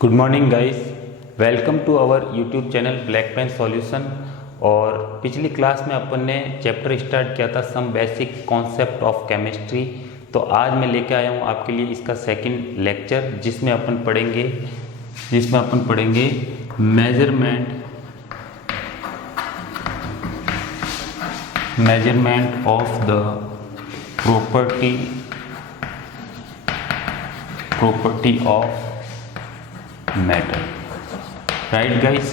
Good morning guys, welcome to our YouTube channel black pen solution. और पिछली class में अपन ने चैप्टर स्टार्ट किया था some basic concept of chemistry. तो आज मैं लेके आया हूँ आपके लिए इसका सेकंड लेक्चर जिसमें अपन पढ़ेंगे measurement of the property of matter. Right guys,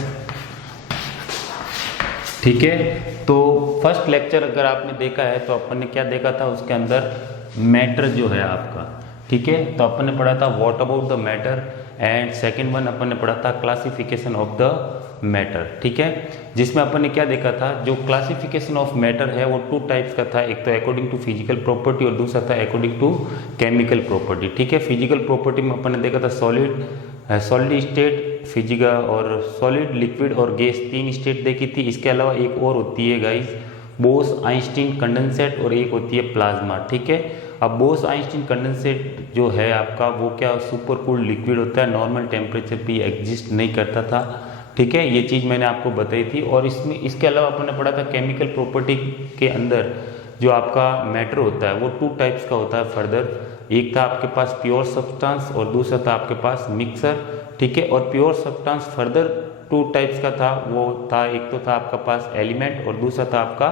ठीक है। तो फर्स्ट लेक्चर अगर आपने देखा है तो अपन ने क्या देखा था, उसके अंदर मैटर जो है आपका, ठीक है। तो अपन ने पढ़ा था what about the matter, and second one अपन ने पढ़ा था क्लासिफिकेशन ऑफ द मैटर, ठीक है। जिसमें अपन ने क्या देखा था, जो क्लासिफिकेशन ऑफ मैटर है वो टू टाइप्स का था, एक तो अकॉर्डिंग टू फिजिकल प्रॉपर्टी और दूसरा था अकॉर्डिंग टू केमिकल प्रॉपर्टी, ठीक है। फिजिकल प्रॉपर्टी में अपन ने देखा था सॉलिड स्टेट, फिजिकल और सॉलिड, लिक्विड और गैस, तीन स्टेट देखी थी। इसके अलावा एक और होती है गाइस बोस आइंस्टीन कंडेंसेट, और एक होती है प्लाज्मा, ठीक है। अब बोस आइंस्टीन कंडेंसेट जो है आपका वो क्या सुपर कूल्ड लिक्विड होता है, नॉर्मल टेम्परेचर पे एग्जिस्ट नहीं करता था, ठीक है। ये चीज़ मैंने आपको बताई थी। और इसके अलावा अपन ने पढ़ा था केमिकल प्रॉपर्टी के अंदर जो आपका मैटर होता है वो टू टाइप्स का होता है फर्दर। एक था आपके पास प्योर सब्सटेंस और दूसरा था आपके पास मिक्सर, ठीक है। और pure substance further two types का था, वो था एक तो था आपका पास एलिमेंट और दूसरा था आपका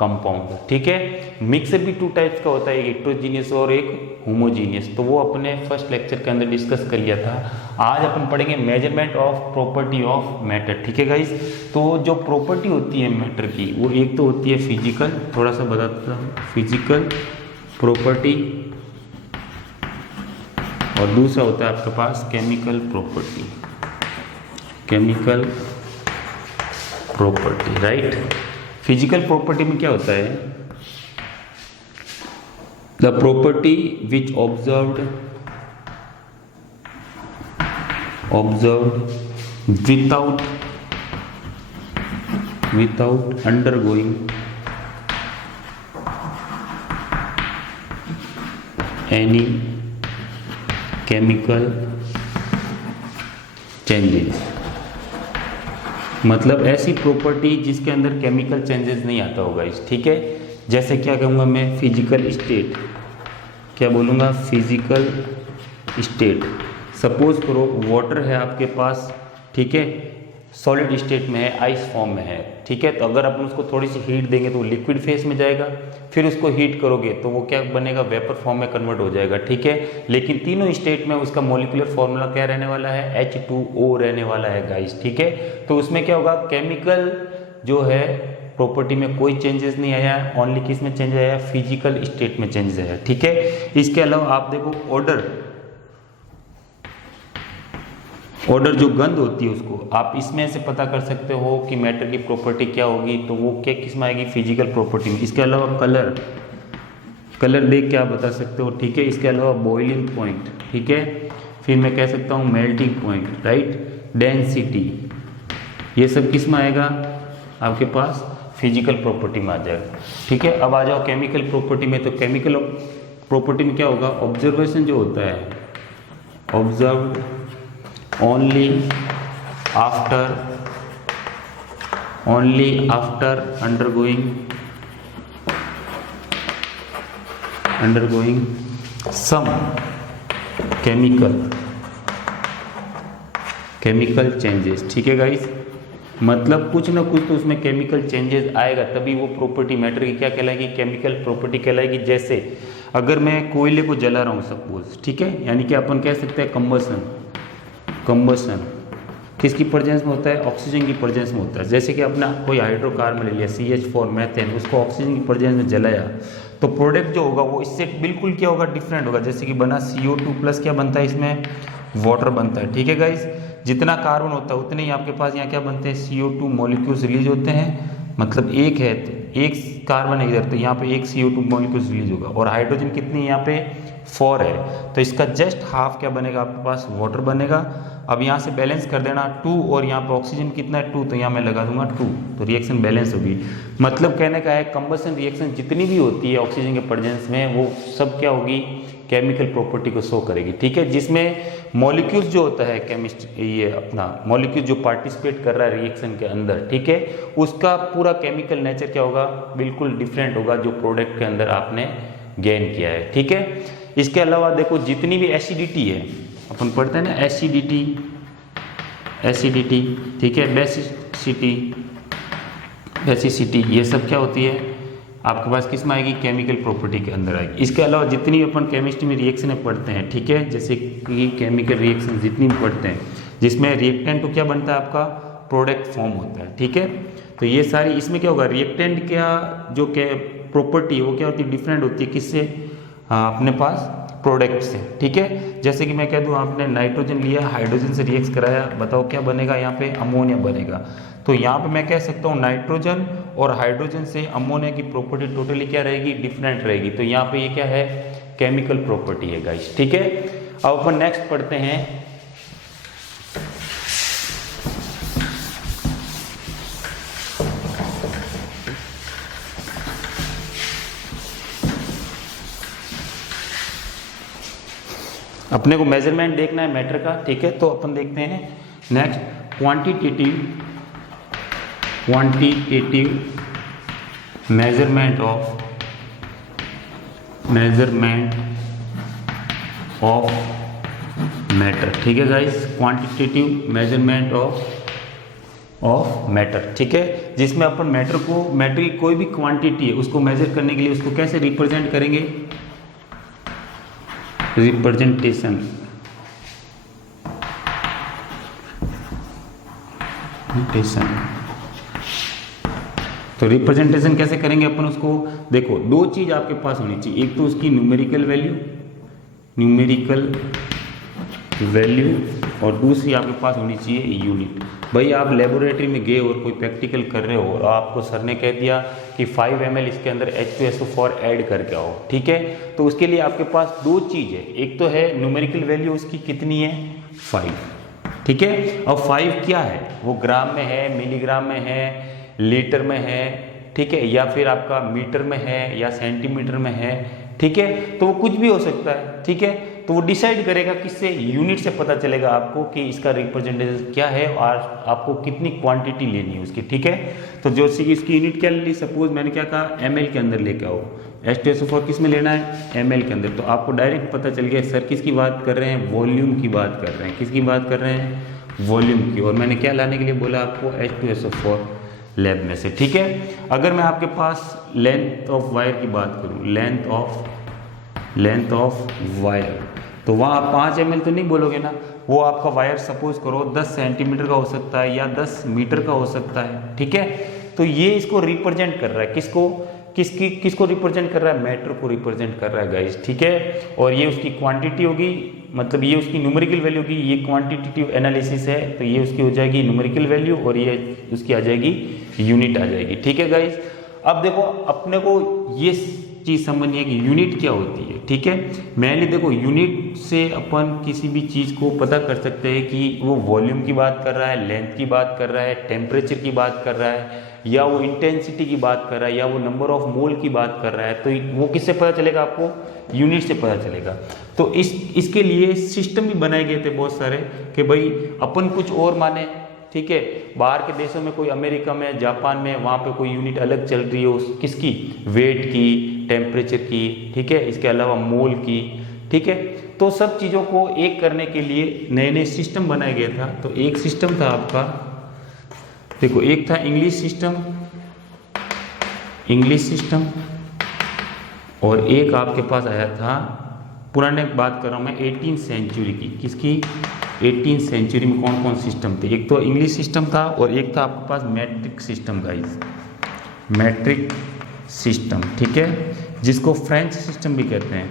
कंपाउंड, ठीक है। मिक्सर भी टू टाइप्स का होता है, एक हेटेरोजीनियस और एक होमोजीनियस, तो वो अपने फर्स्ट लेक्चर के अंदर डिस्कस कर लिया था। आज अपन पढ़ेंगे measurement of property of matter, ठीक है गाइस। तो जो प्रॉपर्टी होती है मैटर की वो एक तो होती है फिजिकल, थोड़ा सा बताता हूँ, फिजिकल प्रॉपर्टी, और दूसरा होता है आपके पास chemical property, right. Physical property में क्या होता है, the property which observed without undergoing any chemical changes, मतलब ऐसी प्रॉपर्टी जिसके अंदर केमिकल चेंजेस नहीं आता होगा इस, ठीक है। जैसे क्या कहूँगा मैं, फिजिकल स्टेट, क्या बोलूँगा, फिजिकल स्टेट। सपोज करो वाटर है आपके पास, ठीक है, सॉलिड स्टेट में है, आइस फॉर्म में है, ठीक है। तो अगर अपन उसको थोड़ी सी हीट देंगे तो वो लिक्विड फेस में जाएगा, फिर उसको हीट करोगे तो वो क्या बनेगा, वेपर फॉर्म में कन्वर्ट हो जाएगा, ठीक है। लेकिन तीनों स्टेट में उसका मॉलिक्यूलर फॉर्मूला क्या रहने वाला है, H2O रहने वाला है गाइस, ठीक है। तो उसमें क्या होगा, केमिकल जो है प्रॉपर्टी में कोई चेंजेस नहीं आया, ओनली किस में चेंज आया, फिजिकल स्टेट में चेंजेस आया, ठीक है। इसके अलावा आप देखो ऑर्डर जो गंध होती है उसको आप इसमें से पता कर सकते हो कि मैटर की प्रॉपर्टी क्या होगी, तो वो क्या किस में आएगी, फिजिकल प्रॉपर्टी में। इसके अलावा कलर देख के आप बता सकते हो, ठीक है। इसके अलावा बॉइलिंग पॉइंट, ठीक है। फिर मैं कह सकता हूँ मेल्टिंग पॉइंट, राइट, डेंसिटी, ये सब किस में आएगा, आपके पास फिजिकल प्रॉपर्टी में आ जाएगा, ठीक है। अब आ जाओ केमिकल प्रॉपर्टी में। तो केमिकल प्रॉपर्टी में क्या होगा, ऑब्जर्वेशन जो होता है, observed only after undergoing some chemical changes, ठीक है गाइस। मतलब कुछ ना कुछ तो उसमें केमिकल चेंजेस आएगा, तभी वो प्रॉपर्टी मैटर की क्या कहलाएगी, केमिकल प्रॉपर्टी कहलाएगी। जैसे अगर मैं कोयले को जला रहा हूँ सपोज, ठीक है, यानी कि अपन कह सकते हैं कंबसन किसकी प्रेजेंस में होता है, ऑक्सीजन की प्रेजेंस में होता है। जैसे कि अपना कोई हाइड्रोकार्बन ले लिया CH4 मीथेन, उसको ऑक्सीजन की प्रेजेंस में जलाया तो प्रोडक्ट जो होगा वो इससे बिल्कुल क्या होगा, डिफरेंट होगा। जैसे कि बना CO2 प्लस क्या बनता है, इसमें वाटर बनता है, ठीक है गाइस। जितना कार्बन होता है उतने ही आपके पास यहाँ क्या बनते हैं, CO2 मॉलिक्यूल्स रिलीज होते हैं। मतलब एक है तो एक कार्बन है इधर, तो यहाँ पे एक CO2 मॉलिक्यूल्स रिलीज होगा। और हाइड्रोजन कितनी है यहाँ पे 4 है, तो इसका जस्ट हाफ क्या बनेगा आपके पास, वाटर बनेगा। अब यहाँ से बैलेंस कर देना 2 और यहाँ पर ऑक्सीजन कितना है 2, तो यहाँ मैं लगा दूंगा 2, तो रिएक्शन बैलेंस होगी। मतलब कहने का है कंबशन रिएक्शन जितनी भी होती है ऑक्सीजन के प्रेजेंस में वो सब क्या होगी, केमिकल प्रॉपर्टी को शो करेगी, ठीक है। जिसमें मॉलिक्यूल्स जो होता है केमिस्ट, ये अपना मॉलिक्यूल जो पार्टिसिपेट कर रहा है रिएक्शन के अंदर, ठीक है, उसका पूरा केमिकल नेचर क्या होगा, बिल्कुल डिफरेंट होगा जो प्रोडक्ट के अंदर आपने गेन किया है, ठीक है। इसके अलावा देखो जितनी भी एसिडिटी है, अपन पढ़ते हैं ना एसिडिटी, ठीक है, बेसिसिटी, ये सब क्या होती है आपके पास किस में आएगी, केमिकल प्रॉपर्टी के अंदर आएगी। इसके अलावा जितनी अपन केमिस्ट्री में रिएक्शन पढ़ते हैं, ठीक है, जैसे कि केमिकल रिएक्शन जितनी भी पढ़ते हैं जिसमें रिएक्टेंट तो क्या बनता है आपका, प्रोडक्ट फॉर्म होता है, ठीक है। तो ये सारी इसमें क्या होगा, रिएक्टेंट क्या जो प्रॉपर्टी है वो क्या होती है, डिफरेंट होती है किससे, अपने पास प्रोडक्ट से, ठीक है। जैसे कि मैं कह दूं आपने नाइट्रोजन लिया, हाइड्रोजन से रिएक्ट कराया, बताओ क्या बनेगा, यहाँ पे अमोनिया बनेगा। तो यहाँ पे मैं कह सकता हूँ नाइट्रोजन और हाइड्रोजन से अमोनिया की प्रॉपर्टी टोटली क्या रहेगी, डिफरेंट रहेगी। तो यहाँ पे ये क्या है, केमिकल प्रॉपर्टी है गाइस, ठीक है। अब अपन नेक्स्ट पढ़ते हैं अपने को मेजरमेंट देखना है मैटर का, ठीक है। तो अपन देखते हैं next quantitative measurement of matter, ठीक है guys, quantitative measurement of matter, ठीक है। जिसमें अपन मैटर की कोई भी क्वांटिटी है उसको मेजर करने के लिए उसको कैसे रिप्रेजेंट करेंगे, रिप्रेजेंटेशन, तो रिप्रेजेंटेशन कैसे करेंगे अपन उसको, देखो दो चीज आपके पास होनी चाहिए, एक तो उसकी न्यूमेरिकल वैल्यू और दूसरी आपके पास होनी चाहिए यूनिट। भाई आप लेबोरेटरी में गए और कोई प्रैक्टिकल कर रहे हो और आपको सर ने कह दिया कि 5 ml इसके अंदर H2SO4 ऐड करके आओ, ठीक है। तो उसके लिए आपके पास दो चीज़ है, एक तो है न्यूमेरिकल वैल्यू उसकी कितनी है 5, ठीक है। और 5 क्या है, वो ग्राम में है, मिलीग्राम में है, लीटर में है, ठीक है, या फिर आपका मीटर में है या सेंटीमीटर में है, ठीक है। तो वो कुछ भी हो सकता है, ठीक है। तो वो डिसाइड करेगा किससे, यूनिट से पता चलेगा आपको कि इसका रिप्रेजेंटेशन क्या है और आपको कितनी क्वांटिटी लेनी है उसकी, ठीक है। तो जो इसकी यूनिट क्या ले ली, सपोज मैंने क्या कहा ml के अंदर लेके आओ, H2SO4 किस में लेना है, ml के अंदर। तो आपको डायरेक्ट पता चल गया सर किसकी बात कर रहे हैं, वॉल्यूम की बात कर रहे हैं, किसकी बात कर रहे हैं, वॉल्यूम की। और मैंने क्या लाने के लिए बोला आपको, H2SO4 लैब में से, ठीक है। अगर मैं आपके पास लेंथ ऑफ वायर की बात करूं, लेंथ ऑफ वायर, तो वहाँ आप 5 ml तो नहीं बोलोगे ना, वो आपका वायर सपोज करो 10 सेंटीमीटर का हो सकता है या 10 मीटर का हो सकता है, ठीक है। तो ये इसको रिप्रेजेंट कर रहा है, किसको रिप्रेजेंट कर रहा है, मैटर को रिप्रेजेंट कर रहा है गाइस, ठीक है। और ये उसकी क्वांटिटी होगी, मतलब ये उसकी न्यूमेरिकल वैल्यू होगी, ये क्वांटिटेटिव एनालिसिस है तो ये उसकी हो जाएगी न्यूमेरिकल वैल्यू और ये उसकी आ जाएगी यूनिट आ जाएगी, ठीक है गाइस। अब देखो अपने को ये चीज़ समझनी है कि यूनिट क्या होती है, ठीक है। मैंने देखो यूनिट से अपन किसी भी चीज़ को पता कर सकते हैं कि वो वॉल्यूम की बात कर रहा है, लेंथ की बात कर रहा है, टेम्परेचर की बात कर रहा है, या वो इंटेंसिटी की बात कर रहा है, या वो नंबर ऑफ मोल की बात कर रहा है। तो वो किससे पता चलेगा आपको, यूनिट से पता चलेगा। तो इसके लिए सिस्टम भी बनाए गए थे बहुत सारे कि भाई अपन कुछ और माने, ठीक है। बाहर के देशों में कोई अमेरिका में, जापान में, वहाँ पे कोई यूनिट अलग चल रही हो, किसकी, वेट की, टेम्परेचर की, ठीक है, इसके अलावा मोल की, ठीक है। तो सब चीज़ों को एक करने के लिए नए नए सिस्टम बनाया गया था। तो एक सिस्टम था आपका, देखो एक था इंग्लिश सिस्टम और एक आपके पास आया था, पुराने बात कर रहा हूँ मैं 18th सेंचुरी की, किसकी, 18th सेंचुरी में कौन कौन सिस्टम थे। एक तो इंग्लिश सिस्टम था और एक था आपके पास metric system guys, metric system, ठीक है, जिसको फ्रेंच सिस्टम भी कहते हैं,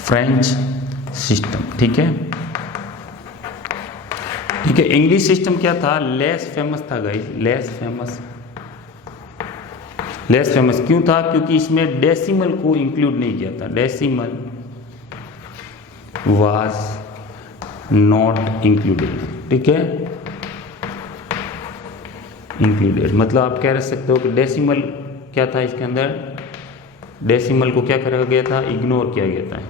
फ्रेंच सिस्टम, ठीक है। ठीक है, इंग्लिश सिस्टम क्या था, लेस फेमस था guys, less famous, less famous क्यों था? क्योंकि इसमें डेसिमल को इंक्लूड नहीं किया था, डेसिमल वाज नॉट इंक्लूडेड, ठीक है, इंक्लूडेड मतलब आप कह सकते हो कि डेसिमल क्या था इसके अंदर, डेसिमल को क्या करा गया था, इग्नोर किया गया था,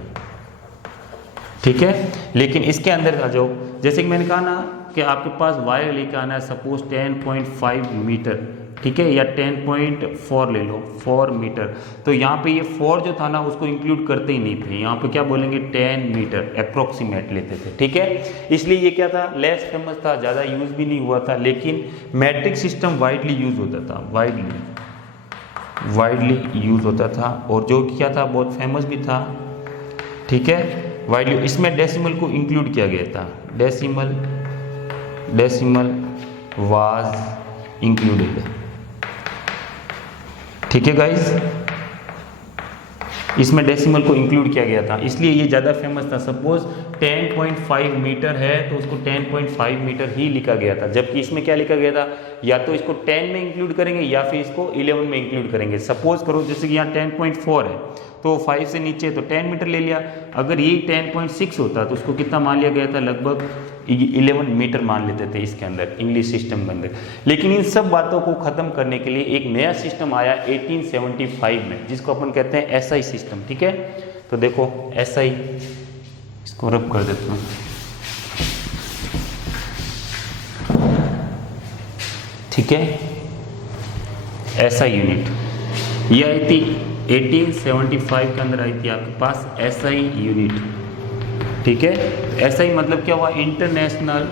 ठीक है। लेकिन इसके अंदर का जो, जैसे कि मैंने कहा ना कि आपके पास वायर लेकर आना है सपोज 10.5 मीटर, ठीक है, या 10.4 ले लो, 4 मीटर, तो यहाँ पे ये 4 जो था ना उसको इंक्लूड करते ही नहीं थे, यहाँ पे क्या बोलेंगे 10 मीटर अप्रोक्सीमेट लेते थे, ठीक है। इसलिए ये क्या था, लेस फेमस था, ज़्यादा यूज भी नहीं हुआ था, लेकिन मैट्रिक सिस्टम वाइडली यूज होता था, वाइडली यूज होता था, और जो क्या था बहुत फेमस भी था, ठीक है, वाइडली। इसमें डेसिमल को इंक्लूड किया गया था, डेसिमल वाज इंक्लूडेड, ठीक है गाइस, इसमें डेसिमल को इंक्लूड किया गया था, इसलिए ये ज़्यादा फेमस था। सपोज 10.5 मीटर है तो उसको 10.5 मीटर ही लिखा गया था, जबकि इसमें क्या लिखा गया था, या तो इसको 10 में इंक्लूड करेंगे या फिर इसको 11 में इंक्लूड करेंगे। सपोज करो जैसे कि यहाँ 10.4 है तो 5 से नीचे तो 10 मीटर ले लिया, अगर ये 10.6 होता तो उसको कितना मान लिया गया था, लगभग 11 मीटर मान लेते थे इसके अंदर, इंग्लिश सिस्टम के अंदर। लेकिन इन सब बातों को ख़त्म करने के लिए एक नया सिस्टम आया 1875 में, जिसको अपन कहते हैं SI सिस्टम, ठीक है। तो देखो SI, इसको रब कर देता हूँ, ठीक है, SI यूनिट ये आई थी 1875 के अंदर आई थी आपके पास SI यूनिट, ठीक है। SI मतलब क्या हुआ, इंटरनेशनल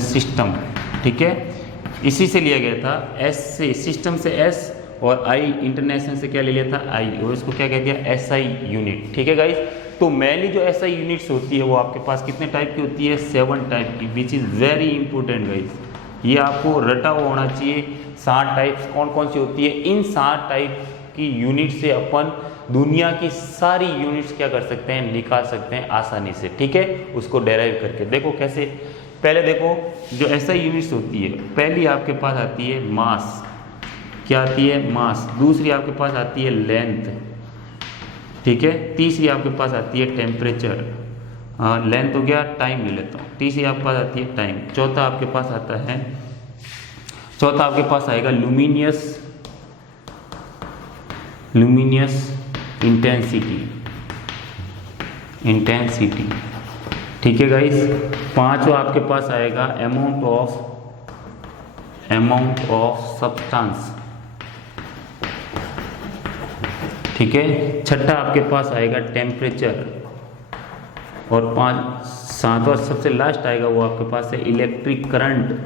सिस्टम, ठीक है, इसी से लिया गया था, S से सिस्टम से S और I इंटरनेशनल से क्या ले लिया था I, और इसको क्या कह दिया SI यूनिट, ठीक है गाइस। तो मेनली जो SI यूनिट्स होती है वो आपके पास कितने टाइप की होती है, 7 टाइप की, which is very important guys, ये आपको रटा हुआ होना चाहिए। 7 टाइप्स कौन कौन सी होती है, इन 7 टाइप की यूनिट से अपन दुनिया की सारी यूनिट्स क्या कर सकते हैं, निकाल सकते हैं आसानी से, ठीक है, उसको डेराइव करके। देखो कैसे, पहले देखो जो SI यूनिट्स होती है, पहली आपके पास आती है मास, क्या आती है, मास। दूसरी आपके पास आती है लेंथ, ठीक है। तीसरी आपके पास आती है टेम्परेचर, लेंथ हो गया, टाइम ले लेता हूँ, तीसरी आपके पास आती है टाइम। चौथा आपके पास आता है, चौथा आपके पास आएगा लुमिनियस इंटेंसिटी, ठीक है गाइस। पांचवा आपके पास आएगा अमाउंट ऑफ सब्सटेंस, ठीक है। छठा आपके पास आएगा टेम्परेचर, और सातवां सबसे लास्ट आएगा वो आपके पास है इलेक्ट्रिक करंट,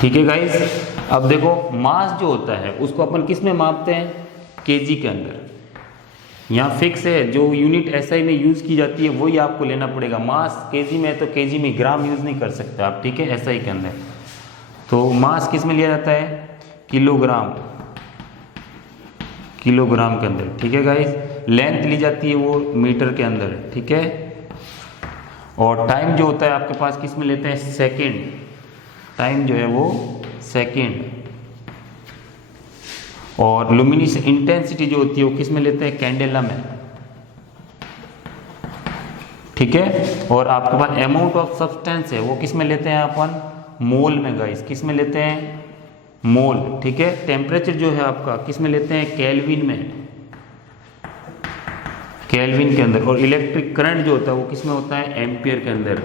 ठीक है गाइस। अब देखो मास जो होता है उसको अपन किस में मापते हैं, केजी के अंदर। यहाँ फिक्स है, जो यूनिट SI में यूज की जाती है वही आपको लेना पड़ेगा। मास केजी में है तो केजी में, ग्राम यूज नहीं कर सकते आप, ठीक है, SI के अंदर। तो मास किस में लिया जाता है, किलोग्राम के अंदर, ठीक है गाइस। लेंथ ली जाती है वो मीटर के अंदर, ठीक है। और टाइम जो होता है आपके पास किस में लेते हैं, सेकंड, टाइम जो है वो सेकंड। और लुमिनिस इंटेंसिटी जो होती है वो किस में लेते हैं, कैंडेला में, ठीक है। और आपके पास अमाउंट ऑफ सब्सटेंस है वो किस में लेते हैं अपन, मोल में गाइस, किस में लेते हैं, मोल, ठीक है। टेम्परेचर जो है आपका किस में लेते हैं, केल्विन में, केल्विन के अंदर। और इलेक्ट्रिक करंट जो होता है वो किस में होता है, एम्पियर के अंदर,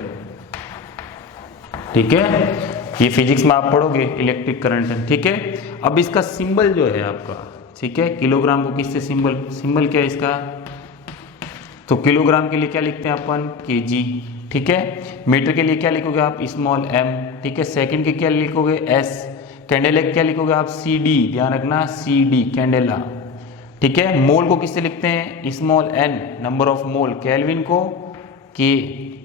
ठीक है। ये फिजिक्स में आप पढ़ोगे इलेक्ट्रिक करंट, ठीक है। अब इसका सिंबल जो है आपका, ठीक है, किलोग्राम को किससे सिंबल क्या है इसका, तो किलोग्राम के लिए क्या लिखते हैं अपन, केजी, ठीक है। मीटर के लिए क्या लिखोगे आप, स्मॉल m, ठीक है। सेकंड के क्या लिखोगे, s। कैंडेला क्या लिखोगे आप, CD, ध्यान रखना CD कैंडेला, ठीक है। मोल को किससे लिखते हैं, small n, number of mole. Kelvin को K,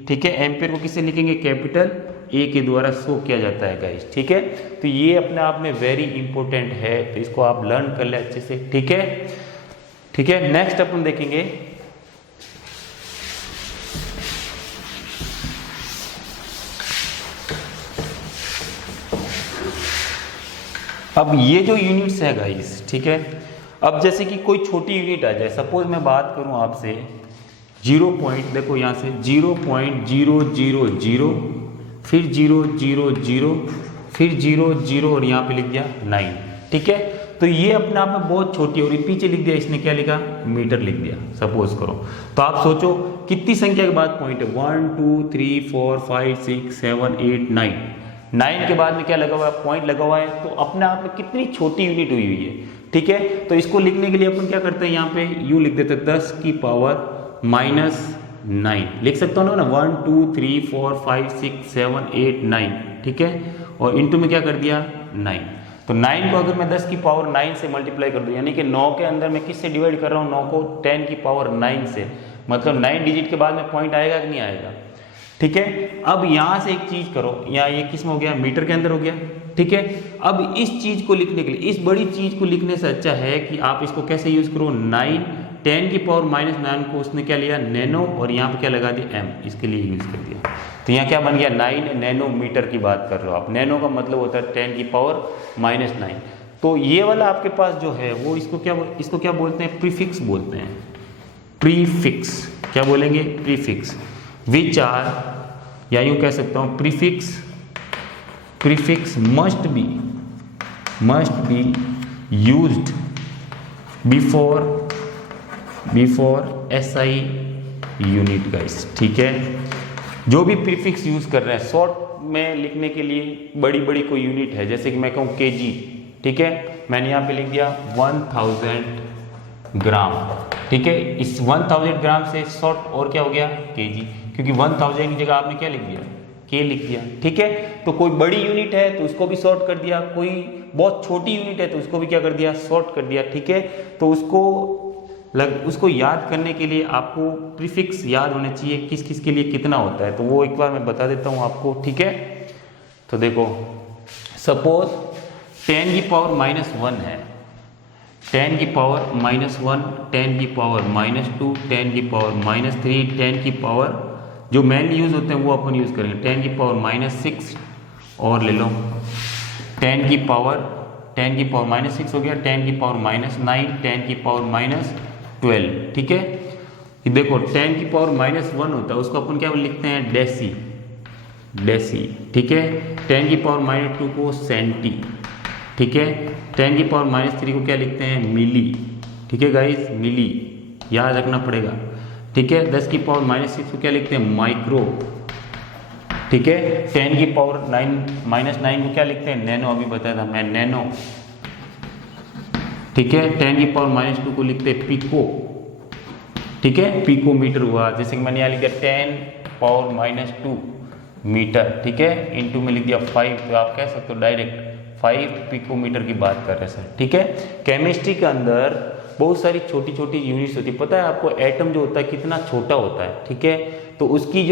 ठीक है। एम्पियर को किससे लिखेंगे, कैपिटल A के द्वारा शो किया जाता है गाइस, ठीक है। तो ये अपने आप में वेरी इंपॉर्टेंट है, तो इसको आप लर्न कर ले अच्छे से, ठीक है, ठीक है। नेक्स्ट अपन देखेंगे अब ये जो यूनिट्स है गाइस, ठीक है, अब जैसे कि कोई छोटी यूनिट आ जाए, सपोज मैं बात करूं आपसे 0 पॉइंट, देखो यहाँ से 0.000, फिर 000, फिर 00 और यहाँ पे लिख दिया 9, ठीक है। तो ये अपने आप में बहुत छोटी, और पीछे लिख दिया, इसने क्या लिखा, मीटर लिख दिया, सपोज करो। तो आप सोचो कितनी संख्या के बाद पॉइंट है, 1 2 3 4 5 6 7 8 9 के बाद में क्या लगा हुआ है, पॉइंट लगा हुआ है। तो अपने आप में कितनी छोटी यूनिट हुई हुई है, ठीक है। तो इसको लिखने के लिए अपन क्या करते हैं, यहाँ पे यू लिख देते हैं 10 की पावर -9, लिख सकता हूँ ना, 1 2 3 4 5 6 7 8 9, ठीक है, और इंटू में क्या कर दिया 9। तो 9 को अगर मैं 10 की पावर 9 से मल्टीप्लाई कर दूं, यानी कि 9 के अंदर मैं किससे डिवाइड कर रहा हूँ, 9 को 10 की पावर 9 से, मतलब 9 डिजिट के बाद में पॉइंट आएगा कि नहीं आएगा, ठीक है। अब यहाँ से एक चीज करो, यहाँ ये किस में हो गया, मीटर के अंदर हो गया, ठीक है। अब इस चीज को लिखने के लिए, इस बड़ी चीज को लिखने से अच्छा है कि आप इसको कैसे यूज करो, 9 10 की पावर -9 को उसने क्या लिया, नैनो, और यहाँ पे क्या लगा दिया, एम, इसके लिए यूज कर दिया। तो यहाँ क्या बन गया, 9 नैनोमीटर की बात कर रहे हो आप। नैनो का मतलब होता है 10 की पावर -9। तो ये वाला आपके पास जो है वो इसको क्या बोलते हैं, प्रीफिक्स बोलते हैं, प्रीफिक्स, क्या बोलेंगे, प्रीफिक्स, विच आर, या यूँ कह सकता हूँ prefix must be used before SI unit guys, ठीक है। जो भी प्रीफिक्स यूज कर रहे हैं शॉर्ट में लिखने के लिए, बड़ी कोई यूनिट है, जैसे कि मैं कहूँ kg, ठीक है, मैंने यहाँ पे लिख दिया 1000 ग्राम, ठीक है। इस 1000 ग्राम से शॉर्ट और क्या हो गया, kg, क्योंकि 1000 की जगह आपने क्या लिख दिया, k लिख दिया, ठीक है। तो कोई बड़ी यूनिट है तो उसको भी शॉर्ट कर दिया, कोई बहुत छोटी यूनिट है तो उसको भी क्या कर दिया, शॉर्ट कर दिया, ठीक है। तो उसको याद करने के लिए आपको प्रीफिक्स याद होने चाहिए, किस किस के लिए कितना होता है, तो वो एक बार मैं बता देता हूँ आपको, ठीक है। तो देखो सपोज 10 की पावर -1 है, 10 की पावर -1, 10 की पावर -2, 10 की पावर -3, 10 की पावर जो मेनली यूज होते हैं वो अपन यूज करेंगे, 10 की पावर -6, और ले लो 10 की पावर -6 हो गया, 10 की पावर -9, 10 की पावर -12, ठीक है। देखो 10 की पावर -1 होता है, उसको अपन क्या लिखते हैं, डेसी, ठीक है। 10 की पावर -2 को सेंटी, ठीक है। 10 की पावर -3 को क्या लिखते हैं, मिली, ठीक है गाइस, मिली याद रखना पड़ेगा, ठीक है। 10 की पावर -6 को क्या लिखते हैं, माइक्रो, ठीक है। 10 की पावर -9 को क्या लिखते हैं, नैनो, अभी बताया था मैं, नैनो, ठीक है। 10 की पावर -2 को लिखते हैं पिको, ठीक है, पिकोमीटर हुआ। जैसे कि मैंने यहाँ लिख दिया 10 पावर -2 मीटर, ठीक है, इंटू में लिख दिया 5, तो आप कह सकते हो डायरेक्ट 5 पिकोमीटर की बात कर रहे हैं सर, ठीक है। केमिस्ट्री के अंदर बहुत सारी छोटी छोटी यूनिट्स होती है, पता है आपको, एटम जो होता है कितना छोटा होता है, ठीक है। तो उसकी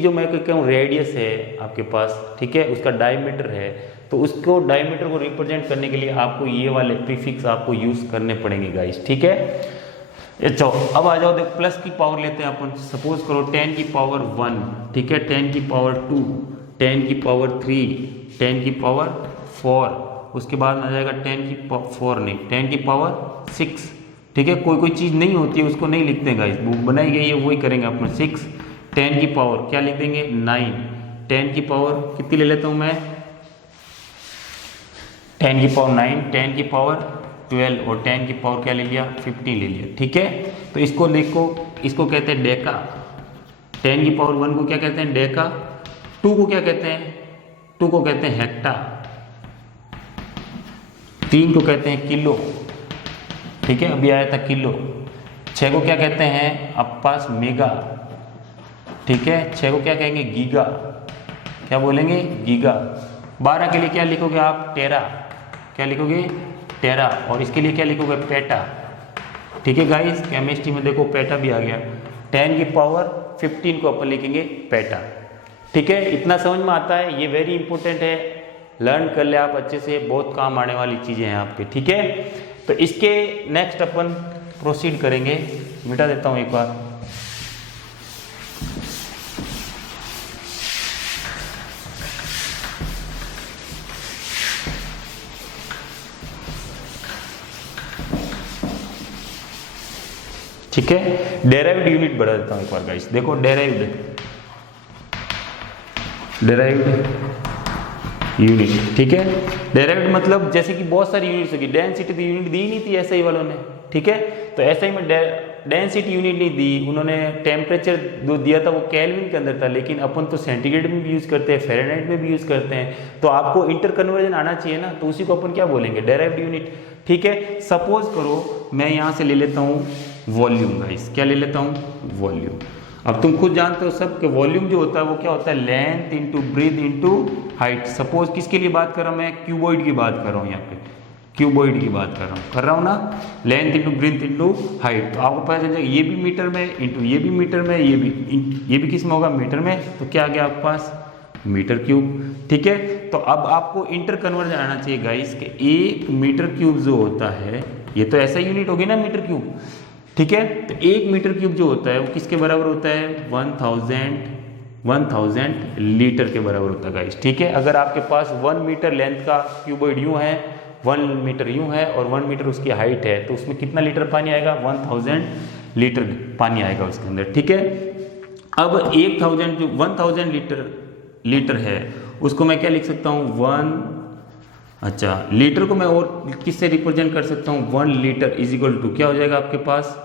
जो मैं कहूँ रेडियस है आपके पास, ठीक है, उसका डायमीटर है, तो उसको डायमीटर को रिप्रेजेंट करने के लिए आपको ये वाले प्रीफिक्स आपको यूज करने पड़ेंगे गाइस, ठीक है। अच्छा अब आ जाओ, देखो प्लस की पावर लेते हैं अपन, सपोज करो 10 की पावर 1, ठीक है, 10 की पावर 2, 10 की पावर 3, 10 की पावर 4, उसके बाद आ जाएगा 10 की 4 नहीं, 10 की पावर 6, ठीक है। कोई चीज़ नहीं होती है उसको नहीं लिखते हैं गाइस, बुक बनाई गई है वही करेंगे अपन, 6, 10 की पावर क्या लिख देंगे, 9, 10 की पावर कितनी ले लेता हूँ मैं, 10 की पावर 9, 10 की पावर 12, और 10 की पावर क्या ले लिया, 15 ले लिया, ठीक है। तो इसको देखो, इसको कहते हैं डेका। 10 की पावर 1 को क्या कहते हैं, डेका। 2 को क्या कहते हैं, 2 को कहते हैं हेक्टा। 3 को कहते हैं किलो, ठीक है, अभी आया था किलो। 6 को क्या कहते हैं, आपके पास मेगा, ठीक है। 6 को क्या कहेंगे, गीगा, क्या बोलेंगे, गीगा। 12 के लिए क्या लिखोगे आप, टेरा, क्या लिखोगे, टेरा, और इसके लिए क्या लिखोगे, पेटा, ठीक है गाइस। केमिस्ट्री में देखो पेटा भी आ गया। 10 की पावर 15 को अपन लिखेंगे पेटा, ठीक है। इतना समझ में आता है, ये वेरी इंपॉर्टेंट है, लर्न कर ले आप अच्छे से, बहुत काम आने वाली चीजें हैं आपके, ठीक है। तो इसके नेक्स्ट अपन प्रोसीड करेंगे, मिटा देता हूं एक बार। ठीक है। डेराइव्ड यूनिट बढ़ा देता हूँ एक बार गाइस, देखो डेराइव्ड यूनिट, ठीक है। डेराइव्ड मतलब जैसे कि बहुत सारी यूनिट्स होगी, डेंसिटी की यूनिट दी नहीं थी एसआई वालों ने, ठीक है। तो एसआई में डेंसिटी यूनिट नहीं दी उन्होंने, टेम्परेचर जो दिया था वो केल्विन के अंदर था, लेकिन अपन तो सेंटीग्रेड में भी यूज़ करते हैं, फ़ारेनहाइट में भी यूज़ करते हैं, तो आपको इंटर कन्वर्जन आना चाहिए ना, तो उसी को अपन क्या बोलेंगे, डेराइव्ड यूनिट, ठीक है। सपोज करो मैं यहाँ से ले लेता हूँ वॉल्यूम गाइस, क्या ले लेता हूँ वॉल्यूम। अब तुम खुद जानते हो सब कि वॉल्यूम जो होता है वो क्या होता है, length into breadth into height. Suppose किसके लिए बात कर रहा हूँ मैं, क्यूबॉइड की बात कर रहा हूँ, यहाँ पे क्यूबॉइड की बात कर रहा हूँ ना, length into breadth into height. तो आपको पता चल जाएगा ये भी मीटर में इंटू ये भी मीटर में, ये भी किस में होगा, मीटर में, तो क्या आ गया आपके पास, मीटर क्यूब, ठीक है। तो अब आपको इंटर कन्वर्जन आना चाहिए गाइस कि एक मीटर क्यूब जो होता है, ये तो ऐसा यूनिट होगी ना मीटर क्यूब, ठीक है। तो एक मीटर क्यूब जो होता है वो किसके बराबर होता है, 1000 लीटर के बराबर होता है गाइस, ठीक है। अगर आपके पास 1 मीटर लेंथ का क्यूबॉइड यूं है, 1 मीटर यूं है और 1 मीटर उसकी हाइट है, तो उसमें कितना लीटर पानी आएगा, 1000 लीटर पानी आएगा उसके अंदर, ठीक है। अब 1000 लीटर है, उसको मैं क्या लिख सकता हूँ, लीटर को मैं और किससे रिप्रेजेंट कर सकता हूँ, 1 लीटर इज इक्वल टू क्या हो जाएगा आपके पास,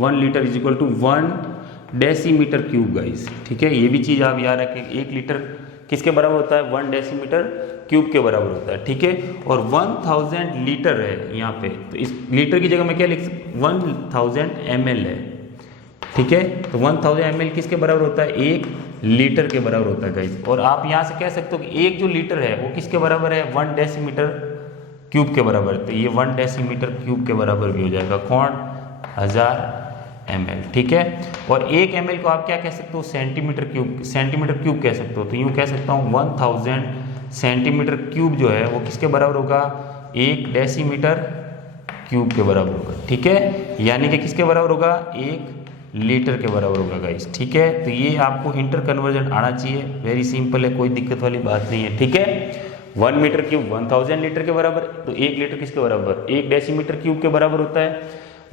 1 litre is equal to 1 decimetre cube guys, ठीक है। ये भी चीज़ आप याद रखें, 1 लीटर किसके बराबर होता है, 1 डेसीमीटर क्यूब के बराबर होता है, ठीक है। और 1000 लीटर है यहाँ पे, तो इस लीटर की जगह मैं क्या लिख सकता हूँ, 1000 ml है, ठीक है। तो 1000 ml किसके बराबर होता है, 1 लीटर के बराबर होता है गाइस। और आप यहाँ से कह सकते हो कि एक जो लीटर है वो किसके बराबर है, 1 डेसीमीटर क्यूब के बराबर, तो ये 1 डेसीमीटर क्यूब के बराबर भी हो जाएगा, कौन, 1000 ml, ठीक है। और 1 ml को आप क्या कह सकते हो, सेंटीमीटर क्यूब कह सकते हो, तो यूँ कह सकता हूँ 1000 सेंटीमीटर क्यूब जो है वो किसके बराबर होगा, 1 डेसीमीटर क्यूब के बराबर होगा, ठीक है। यानी कि किसके बराबर होगा, 1 लीटर के बराबर होगा गाइस, ठीक है। तो ये आपको इंटर कन्वर्जन आना चाहिए, वेरी सिंपल है, कोई दिक्कत वाली बात नहीं है, ठीक है। 1 मीटर क्यूब 1000 लीटर के बराबर, तो 1 लीटर किसके बराबर, 1 डेसीमीटर क्यूब के बराबर होता है।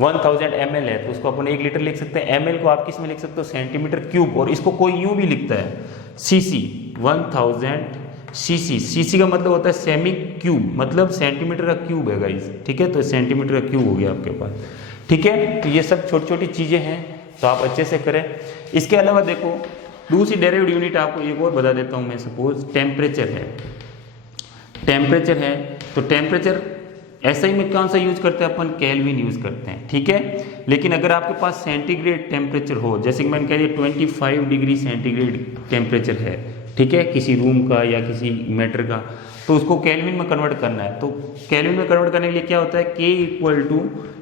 1000 ml है तो उसको अपन 1 लीटर लिख सकते हैं, ml को आप किस में लिख सकते हो, सेंटीमीटर क्यूब, और इसको कोई यूं भी लिखता है, सीसी, 1000 सीसी का मतलब होता है सेमी क्यूब, मतलब सेंटीमीटर का क्यूब है गाइस, ठीक है। तो सेंटीमीटर का क्यूब हो गया आपके पास, ठीक है। तो ये सब छोटी छोटी चीज़ें हैं, तो आप अच्छे से करें। इसके अलावा देखो दूसरी डेरिवेटिव यूनिट आपको एक और बता देता हूँ मैं, सपोज टेम्परेचर है, तो टेम्परेचर एसआई में कौन सा यूज करते हैं अपन, केल्विन यूज करते हैं, ठीक है। लेकिन अगर आपके पास सेंटीग्रेड टेम्परेचर हो, जैसे कि मैंने कह दिया 25 डिग्री सेंटीग्रेड टेम्परेचर है, ठीक है, किसी रूम का या किसी मैटर का, तो उसको केल्विन में कन्वर्ट करना है। तो केल्विन में कन्वर्ट करने के लिए क्या होता है, K =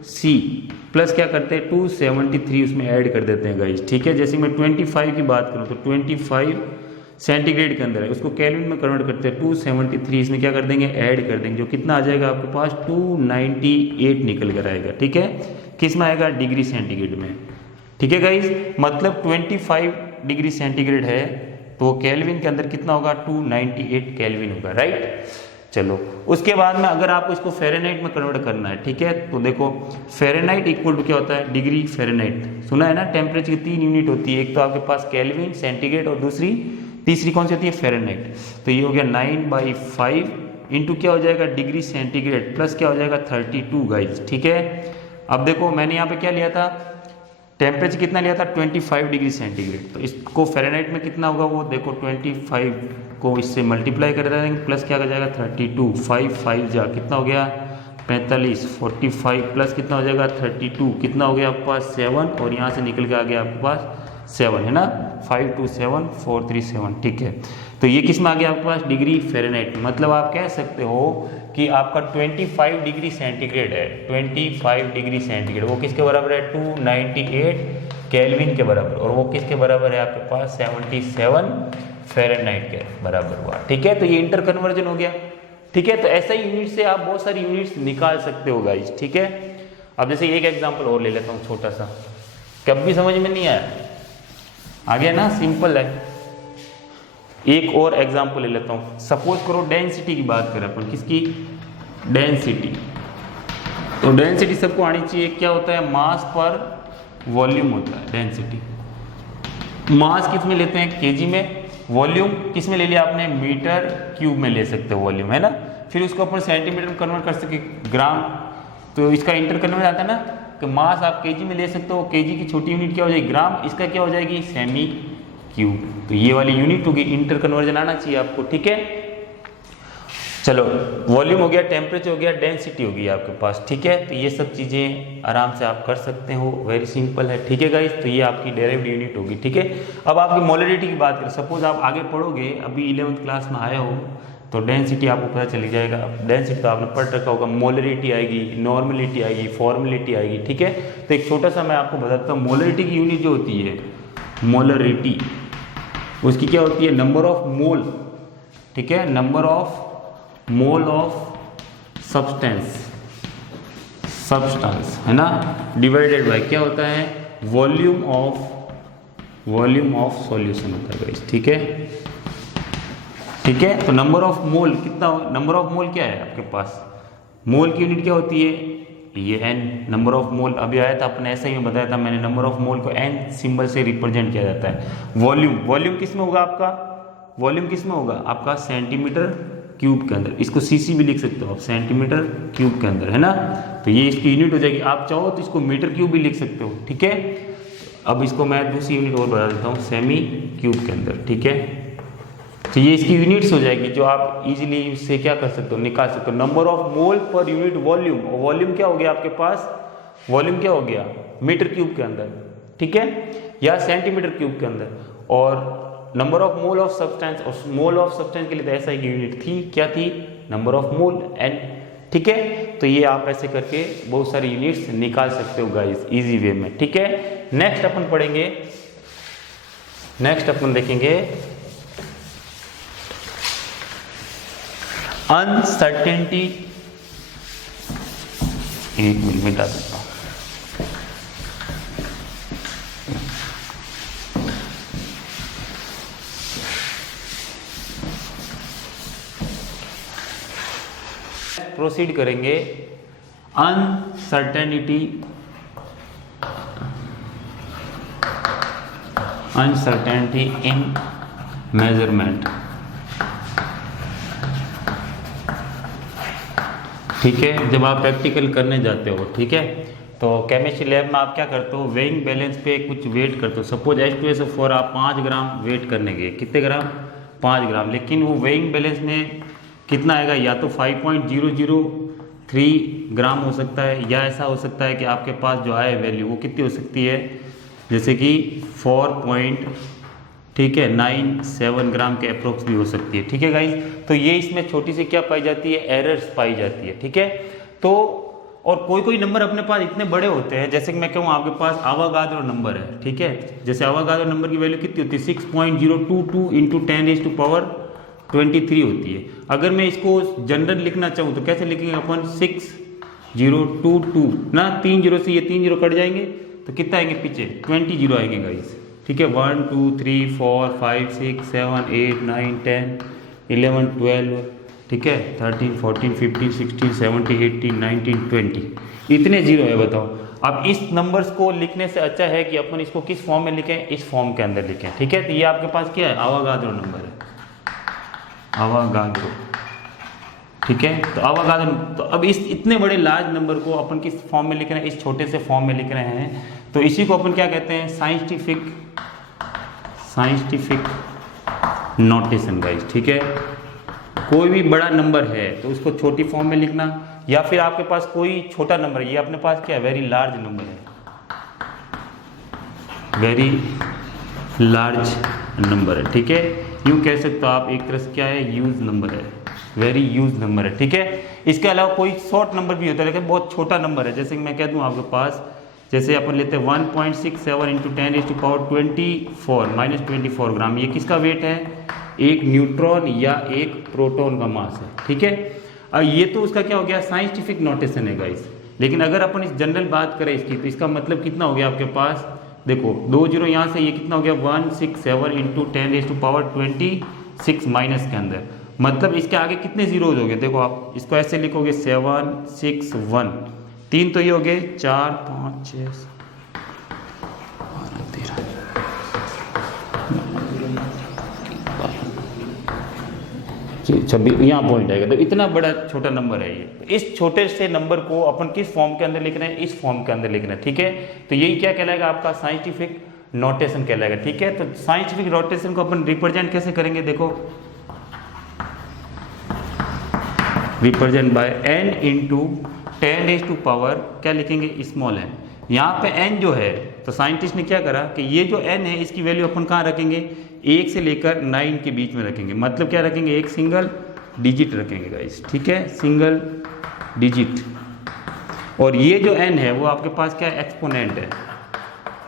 C प्लस क्या करते हैं 273 उसमें ऐड कर देते हैं गाइस, ठीक है। जैसे मैं 25 की बात करूँ तो 25 सेंटीग्रेड के अंदर है, उसको केल्विन में कन्वर्ट करते हैं 273, इसमें क्या कर देंगे, ऐड कर देंगे, जो कितना आ जाएगा आपके पास 298 निकल कर आएगा, ठीक है। किस में आएगा, डिग्री सेंटीग्रेड में, ठीक है गाइस। मतलब 25 डिग्री सेंटीग्रेड है तो केल्विन के अंदर कितना होगा, 298 केल्विन होगा, राइट। चलो उसके बाद में अगर आपको इसको फ़ारेनहाइट में कन्वर्ट करना है, ठीक है, तो देखो फ़ारेनहाइट इक्वल टू क्या होता है, डिग्री फ़ारेनहाइट, सुना है ना। टेम्परेचर की 3 यूनिट होती है, एक तो आपके पास केल्विन, सेंटीग्रेड, और तीसरी कौन सी होती है, फ़ारेनहाइट। तो ये हो गया 9/5 इंटू क्या हो जाएगा, डिग्री सेंटीग्रेड, प्लस क्या हो जाएगा 32 गाइज, ठीक है। अब देखो मैंने यहाँ पे क्या लिया था, टेम्परेचर कितना लिया था 25 डिग्री सेंटीग्रेड, तो इसको फ़ारेनहाइट में कितना होगा, वो देखो 25 को इससे मल्टीप्लाई कर देंगे, प्लस क्या हो जाएगा 32, 5 जा कितना हो गया 45, 45 प्लस कितना हो जाएगा 32, कितना हो गया आपके पास 7, और यहाँ से निकल के आ गया आपके पास 7, है ना, 527,437, ठीक है। तो ये किस में आ गया आपके पास, डिग्री फ़ारेनहाइट। मतलब आप कह सकते हो कि आपका 25 डिग्री सेंटीग्रेड है, 25 डिग्री सेंटीग्रेड वो किसके बराबर है, 298 केल्विन के बराबर, और वो किसके बराबर है आपके पास 77 फ़ारेनहाइट के बराबर हुआ, ठीक है। तो ये इंटर कन्वर्जन हो गया, ठीक है। तो ऐसा ही यूनिट से आप बहुत सारी यूनिट्स निकाल सकते हो गाइज, ठीक है। अब जैसे एक एग्जाम्पल और ले लेता हूँ छोटा सा, कभी समझ में नहीं आया, आ गया ना, सिंपल है। एक और एग्जाम्पल ले लेता हूँ, सपोज करो डेंसिटी की बात करें अपन, किसकी, डेंसिटी। तो डेंसिटी सबको आनी चाहिए, क्या होता है, मास पर वॉल्यूम होता है, डेंसिटी। मास किस में लेते हैं, केजी में। वॉल्यूम किस में ले लिया आपने, मीटर क्यूब में ले सकते हो वॉल्यूम, है ना। फिर उसको अपन सेंटीमीटर में कन्वर्ट कर सकते, ग्राम, तो इसका इंटर करने में आता है ना कि मास आप केजी में ले सकते हो, केजी की छोटी यूनिट क्या हो जाएगी, ग्राम, इसका क्या हो जाएगी, सेमी क्यूब। तो ये वाली यूनिट होगी, इंटर कन्वर्जन आना चाहिए आपको, ठीक है। चलो, वॉल्यूम हो गया, टेम्परेचर हो गया, डेंसिटी हो गई आपके पास, ठीक है। तो ये सब चीज़ें आराम से आप कर सकते हो, वेरी सिंपल है, ठीक है गाइस। तो ये आपकी डेराइव्ड यूनिट होगी, ठीक है। अब आपकी मोलरिटी की बात करें, सपोज आप आगे पढ़ोगे, अभी 11th क्लास में आए हो तो डेंसिटी आपको पता चली जाएगा। डेंसिटी तो आपने पढ़ रखा होगा, मोलरिटी आएगी, नॉर्मलिटी आएगी, फॉर्मेलिटी आएगी, ठीक है। तो एक छोटा सा मैं आपको बताता हूँ, मोलरिटी की यूनिट जो होती है, मोलरिटी, उसकी क्या होती है, नंबर ऑफ मोल, ठीक है, number of mole of substance है ना, डिवाइडेड बाय क्या होता है, वॉल्यूम ऑफ सॉल्यूशन होता है गाइस, ठीक है, ठीक है। तो नंबर ऑफ मोल कितना, नंबर ऑफ मोल क्या है आपके पास, मोल की यूनिट क्या होती है, ये n, नंबर ऑफ मोल अभी आया था, अपने ऐसा ही बताया था मैंने, नंबर ऑफ मोल को n सिंबल से रिप्रेजेंट किया जाता है। वॉल्यूम किस में होगा आपका, वॉल्यूम किस में होगा आपका, सेंटीमीटर क्यूब के अंदर, इसको सीसी भी लिख सकते हो आप, सेंटीमीटर क्यूब के अंदर, है ना। तो ये इसकी यूनिट हो जाएगी, आप चाहो तो इसको मीटर क्यूब भी लिख सकते हो, ठीक है। अब इसको मैं दूसरी यूनिट और बता देता हूँ, सेमी क्यूब के अंदर, ठीक है। तो ये इसकी यूनिट्स हो जाएगी, जो आप इजीली इससे क्या कर सकते हो, निकाल सकते हो, number of mole per unit volume. और वॉल्यूम क्या हो गया आपके पास, वॉल्यूम क्या हो गया, मीटर क्यूब के अंदर, ठीक है, या सेंटीमीटर क्यूब के अंदर। और number of mole of substance, और मोल ऑफ सब्सटेंस के लिए तो ऐसा एक यूनिट थी, क्या थी, नंबर ऑफ मोल, n, ठीक है। तो ये आप ऐसे करके बहुत सारी यूनिट्स निकाल सकते हो गाइस, इजी वे में, ठीक है। नेक्स्ट अपन पढ़ेंगे, नेक्स्ट अपन देखेंगे अनसर्टेनिटी। एक मिनट मिटा देता हूं, प्रोसीड करेंगे अनसर्टेनिटी इन मेजरमेंट, ठीक है। जब आप प्रैक्टिकल करने जाते हो, ठीक है, तो केमिस्ट्री लैब में आप क्या करते हो, वेइंग बैलेंस पे कुछ वेट करते हो। सपोज H2SO4 आप 5 ग्राम वेट करने गए, कितने ग्राम, 5 ग्राम, लेकिन वो वेइंग बैलेंस में कितना आएगा, या तो 5.003 ग्राम हो सकता है, या ऐसा हो सकता है कि आपके पास जो आए वैल्यू वो कितनी हो सकती है, जैसे कि 4.97 ग्राम के अप्रोक्स भी हो सकती है, ठीक है गाइज। तो ये इसमें छोटी सी क्या पाई जाती है, एरर्स पाई जाती है, ठीक है। तो और कोई नंबर अपने पास इतने बड़े होते हैं, जैसे कि मैं कहूँ आपके पास आवागाद्रो नंबर है, ठीक है, जैसे आवागाद्रो नंबर की वैल्यू कितनी होती है, 6.022 इंटू 10⁻23 होती है। अगर मैं इसको जनरल लिखना चाहूँ तो कैसे लिखेंगे अपन, 6022 ना, 3 जीरो से ये 3 जीरो कट जाएंगे तो कितना आएंगे पीछे, 20 जीरो आएंगे गाइस, ठीक है। 1 2 3 4 5 6 7 8 9 10 11 12, ठीक है, 13 14 15 16 17 18 19 20, इतने जीरो है, बताओ। अब इस नंबर्स को लिखने से अच्छा है कि अपन इसको किस फॉर्म में लिखें, इस फॉर्म के अंदर लिखें, ठीक है। तो ये आपके पास क्या है, आवागाद्रो नंबर है, आवागाद्रो, ठीक है। तो आवागाद्रो, तो अब इस इतने बड़े लार्ज नंबर को अपन किस फॉर्म में लिख रहे हैं, इस छोटे से फॉर्म में लिख रहे हैं, तो इसी को अपन क्या कहते हैं, साइंटिफिक नोटेशन गाइस, ठीक है। कोई भी बड़ा नंबर है तो उसको छोटी फॉर्म में लिखना, या फिर आपके पास कोई छोटा नंबर है, ये अपने पास क्या है, वेरी लार्ज नंबर है, वेरी लार्ज नंबर है, ठीक है। यूँ कह सकते हो आप, एक तरह से क्या है, यूज नंबर है, वेरी यूज नंबर है, ठीक है। इसके अलावा कोई शॉर्ट नंबर भी होता है, लेकिन बहुत छोटा नंबर है, जैसे कि मैं कह दूं आपके पास, जैसे अपन लेते हैं 1.67 इंटू 10⁻24 -24 ग्राम, ये किसका वेट है, एक न्यूट्रॉन या एक प्रोटॉन का मास है, ठीक है। अब ये तो उसका क्या हो गया, साइंटिफिक नोटेशन है गाइस। लेकिन अगर अपन इस जनरल बात करें इसकी, तो इसका मतलब कितना हो गया आपके पास, देखो 2 जीरो यहाँ से, ये कितना हो गया, 167 इंटू 10⁻26 माइनस के अंदर, मतलब इसके आगे कितने जीरो हो गए, देखो आप इसको ऐसे लिखोगे 7 6 1, 3 तो ये हो गए, 4 5 6 26 यहाँ पॉइंट आएगा। तो इतना बड़ा छोटा नंबर है ये। इस छोटे से नंबर को अपन किस फॉर्म के अंदर लिख रहे हैं, इस फॉर्म के अंदर लिख रहे हैं, ठीक है। तो यही क्या कहलाएगा, आपका साइंटिफिक नोटेशन कहलाएगा, ठीक है। तो साइंटिफिक नोटेशन को अपन रिप्रेजेंट कैसे करेंगे, देखो रिप्रेजेंट बाय n इंटू 10⁻⁴ क्या लिखेंगे, स्मॉल n। यहाँ पे n जो है तो साइंटिस्ट ने क्या करा कि ये जो n है इसकी वैल्यू अपन कहाँ रखेंगे, 1 से लेकर 9 के बीच में रखेंगे। मतलब क्या रखेंगे, एक सिंगल डिजिट रखेंगे गाइस, ठीक है, सिंगल डिजिट। और ये जो n है वो आपके पास क्या है, एक्सपोनेंट है,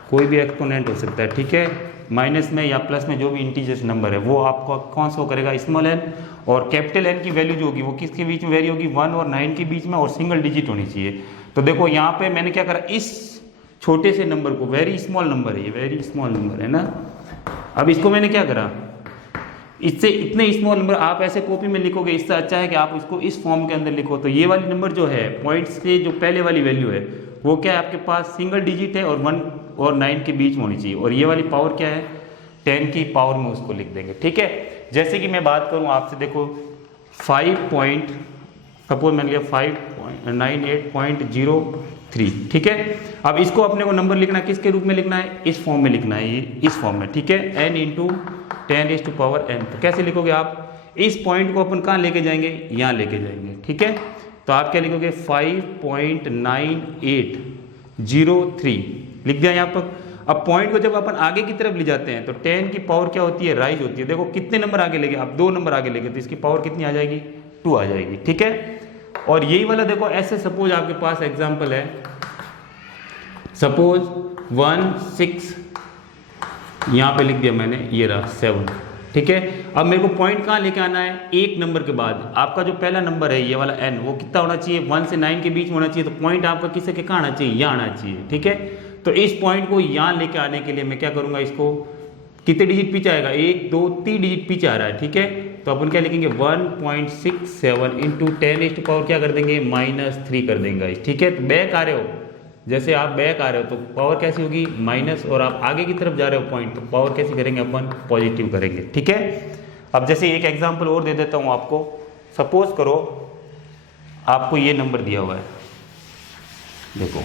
कोई भी एक्सपोनेंट हो सकता है, ठीक है। माइनस में या प्लस में जो भी इंटीजर नंबर है वो आपको कौन सा करेगा, स्मॉल n। और कैपिटल N की वैल्यू जो होगी वो किसके बीच में वेरी होगी, 1 और 9 के बीच में, और सिंगल डिजिट होनी चाहिए। तो देखो यहाँ पे मैंने क्या करा, इस छोटे से नंबर को, वेरी स्मॉल नंबर है ये, वेरी स्मॉल नंबर है ना। अब इसको मैंने क्या करा, इससे इतने स्मॉल नंबर आप ऐसे कॉपी में लिखोगे, इससे अच्छा है कि आप इसको इस फॉर्म के अंदर लिखो। तो ये वाली नंबर जो है, पॉइंट्स के जो पहले वाली वैल्यू है वो क्या है आपके पास, सिंगल डिजिट है और 1 और 9 के बीच में होनी चाहिए। और ये वाली पावर क्या है, 10 की पावर में उसको लिख देंगे, ठीक है। जैसे कि मैं बात करूं आपसे, देखो 5 सपोज मैंने लिया 598.03, ठीक है। अब इसको अपने को नंबर लिखना है, किसके रूप में लिखना है, इस फॉर्म में लिखना है, ये इस फॉर्म में, ठीक है, n इंटू 10⁻n। तो कैसे लिखोगे आप, इस पॉइंट को अपन कहाँ लेके जाएंगे, यहाँ लेके जाएंगे, ठीक है। तो आप क्या लिखोगे, 5.9803 लिख दिया यहाँ पर। अब पॉइंट को जब अपन आगे की तरफ ले जाते हैं तो 10 की पावर क्या होती है, राइज होती है। देखो कितने नंबर आगे लेंगे आप, 2 नंबर आगे लेंगे तो इसकी पावर कितनी आ जाएगी, 2 आ जाएगी, ठीक है। और यही वाला देखो, ऐसे सपोज आपके पास एग्जांपल है, सपोज 16 यहाँ पे लिख दिया मैंने, ये रहा 7, ठीक है। अब मेरे को पॉइंट कहाँ लेके आना है, एक नंबर के बाद आपका जो पहला नंबर है ये वाला n, वो कितना होना चाहिए, 1 से 9 के बीच में होना चाहिए। तो पॉइंट आपका किससे के कहाँ आना चाहिए, यहाँ आना चाहिए, ठीक है। तो इस पॉइंट को यहाँ लेके आने के लिए मैं क्या करूंगा, इसको कितने डिजिट पीछे आएगा, 1 2 3 डिजिट पीछे आ रहा है, ठीक है। तो अपन क्या लिखेंगे, 1.67 इंटू 10⁻⁴ क्या कर देंगे, -3 कर देंगे, ठीक है। तो बैक आ रहे हो, जैसे आप बैक आ रहे हो तो पावर कैसी होगी, माइनस, और आप आगे की तरफ जा रहे हो पॉइंट, तो पावर कैसी करेंगे अपन, पॉजिटिव करेंगे, ठीक है। अब जैसे एक एग्जांपल और दे देता हूँ आपको, सपोज करो आपको ये नंबर दिया हुआ है, देखो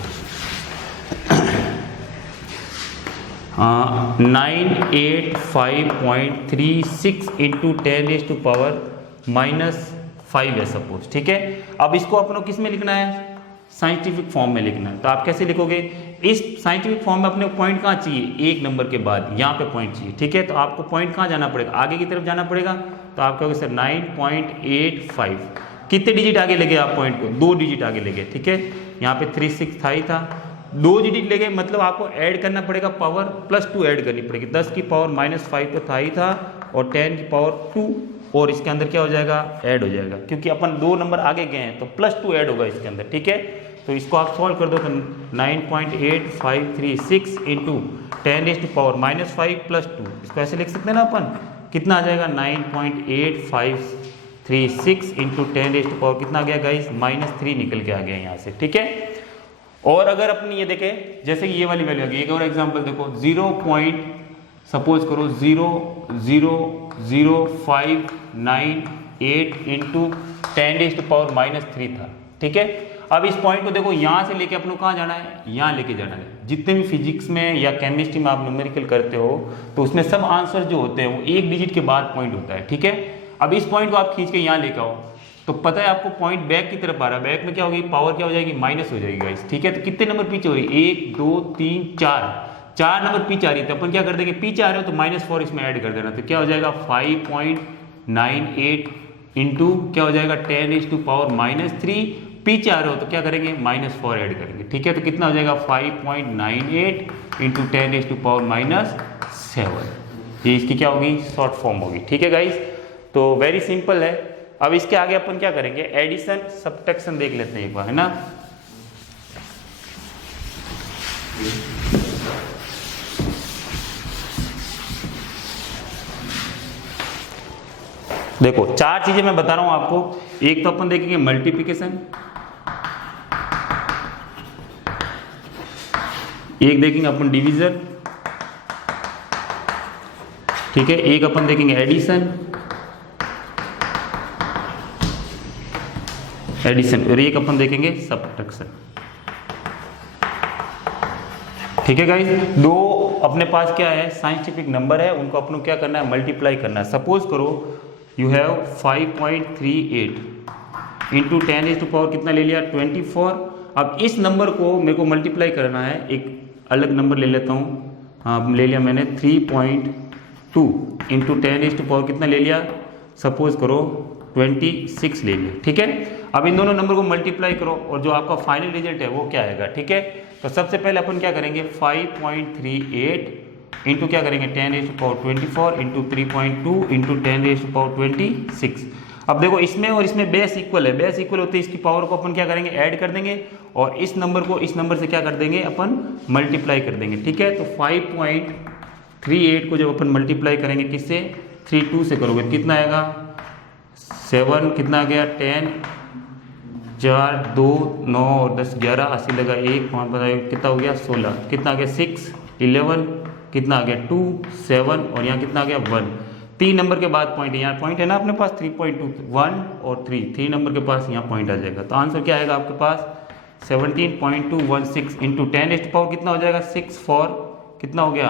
985.36 इंटू 10⁻⁻5 है सपोज, ठीक है। अब इसको अपन को किस में लिखना है, साइंटिफिक फॉर्म में लिखना है। तो आप कैसे लिखोगे, इस साइंटिफिक फॉर्म में अपने पॉइंट कहाँ चाहिए, एक नंबर के बाद यहाँ पे पॉइंट चाहिए, ठीक है। तो आपको पॉइंट कहाँ जाना पड़ेगा, आगे की तरफ जाना पड़ेगा। तो आप कहोगे सर 9.85, कितने डिजिट आगे ले गए आप पॉइंट को, 2 डिजिट आगे ले गए, ठीक है। यहाँ पे 36 था ही था, 2 डिजिट ले गए, मतलब आपको ऐड करना पड़ेगा, पावर +2 ऐड करनी पड़ेगी। 10 की पावर -5 तो था ही था, और 10 की पावर 2, और इसके अंदर क्या हो जाएगा, ऐड हो जाएगा, क्योंकि अपन 2 नंबर आगे गए हैं तो +2 ऐड होगा इसके अंदर, ठीक है। तो इसको आप सॉल्व कर दो तो 9.8536 इंटू 10⁻⁻5 + 2, इसको ऐसे लिख सकते हैं ना अपन, कितना आ जाएगा, 9.8536 इंटू 10⁻⁻ कितना आ गया गाइस, -3 निकल के आ गया यहाँ से, ठीक है। और अगर अपनी ये देखें, जैसे कि ये वाली वैल्यू आ गई, एक और एग्जांपल देखो, 0.00598 इंटू 10⁻³ था, ठीक है। अब इस पॉइंट को देखो, यहाँ से लेके अपन को कहाँ जाना है, यहाँ लेके जाना है। जितने भी फिजिक्स में या केमिस्ट्री में आप न्यूमेरिकल करते हो तो उसमें सब आंसर जो होते हैं वो 1 डिजिट के बाद पॉइंट होता है, ठीक है। अब इस पॉइंट को आप खींच के यहाँ लेके आओ तो पता है आपको पॉइंट बैक की तरफ आ रहा है, बैक में क्या होगी, पावर क्या हो जाएगी, माइनस हो जाएगी गाइस, ठीक है। तो कितने नंबर पीछे हो रही है, 1 2 3 4 नंबर पीछे आ रही है। तो अपन क्या कर देंगे, पीछे आ रहे हो तो -4 इसमें ऐड कर देना, तो क्या हो जाएगा 5.98 इंटू क्या हो जाएगा 10⁻⁻3, पीछे आ रहे हो तो क्या करेंगे, -4 ऐड करेंगे, ठीक है। तो कितना हो जाएगा 5.98 इंटू 10⁻⁻7, ये इसकी क्या होगी, शॉर्ट फॉर्म होगी, ठीक है गाइस। तो वेरी सिंपल है। अब इसके आगे अपन क्या करेंगे, एडिशन सब्ट्रैक्शन देख लेते हैं एक बार, है ना। देखो 4 चीजें मैं बता रहा हूं आपको, एक तो अपन देखेंगे मल्टीप्लिकेशन, एक देखेंगे अपन डिवीजन, ठीक है, एक अपन देखेंगे एडिशन, एडिशन, और एक अपन देखेंगे सब्ट्रैक्शन। ठीक है गाइस, दो अपने पास क्या है साइंटिफिक नंबर है, उनको अपन को क्या करना है मल्टीप्लाई करना है। सपोज करो यू हैव 5.38 इंटू 10⁻⁴ कितना ले लिया 24। अब इस नंबर को मेरे को मल्टीप्लाई करना है, एक अलग नंबर ले लेता हूँ, हाँ ले लिया मैंने 3.2 इंटू 10⁻⁴ कितना ले लिया, सपोज करो 26 ले लिया। ठीक है, अब इन दोनों नंबर को मल्टीप्लाई करो और जो आपका फाइनल रिजल्ट है वो क्या आएगा। ठीक है, तो सबसे पहले अपन क्या करेंगे 5.38 इंटू क्या करेंगे 10⁻⁴ इंटू 3.2 इंटू 10⁻26। अब देखो इसमें और इसमें बेस इक्वल है, बेस इक्वल होते हैं इसकी पावर को अपन क्या करेंगे ऐड कर देंगे और इस नंबर को इस नंबर से क्या कर देंगे अपन मल्टीप्लाई कर देंगे। ठीक है, तो 5.38 को जब अपन मल्टीप्लाई करेंगे किससे 32 से करोगे कितना आएगा 7 कितना आ गया 10 4 2 9 और 10 11 80 लगा 1 5 बताइए कितना हो गया 16 कितना आ गया 6 11 कितना आ गया 2 7 और यहाँ कितना आ गया 1। 3 नंबर के बाद पॉइंट है, यहाँ पॉइंट है ना अपने पास 3.2 1 और 3 नंबर के पास यहाँ पॉइंट आ जाएगा। तो आंसर क्या आएगा आपके पास 17.216 इंटू 10⁻⁴ कितना हो जाएगा 6 4 कितना हो गया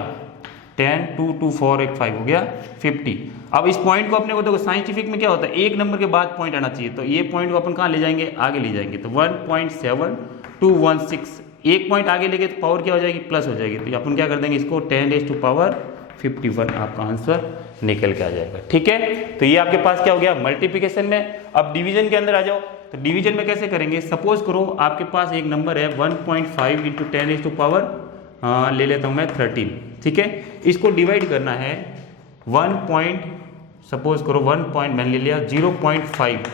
10 2 2 4 1 5 हो गया 50। अब इस पॉइंट को अपने को देखो साइंटिफिक में क्या होता है एक नंबर के बाद पॉइंट आना चाहिए, तो ये पॉइंट को अपन कहाँ ले जाएंगे आगे ले जाएंगे, तो 1.7216 एक पॉइंट आगे लेके तो पावर क्या हो जाएगी प्लस हो जाएगी, तो अपन क्या कर देंगे इसको 10⁻51 आपका आंसर निकल के आ जाएगा। ठीक है, तो ये आपके पास क्या हो गया मल्टीप्लिकेशन में। अब डिवीजन के अंदर आ जाओ, तो डिवीजन में कैसे करेंगे, सपोज करो आपके पास एक नंबर है 1.5 इंटू 10⁻⁻ ले लेता हूँ मैं 13। ठीक है, इसको डिवाइड करना है 1 मैंने ले लिया 0.5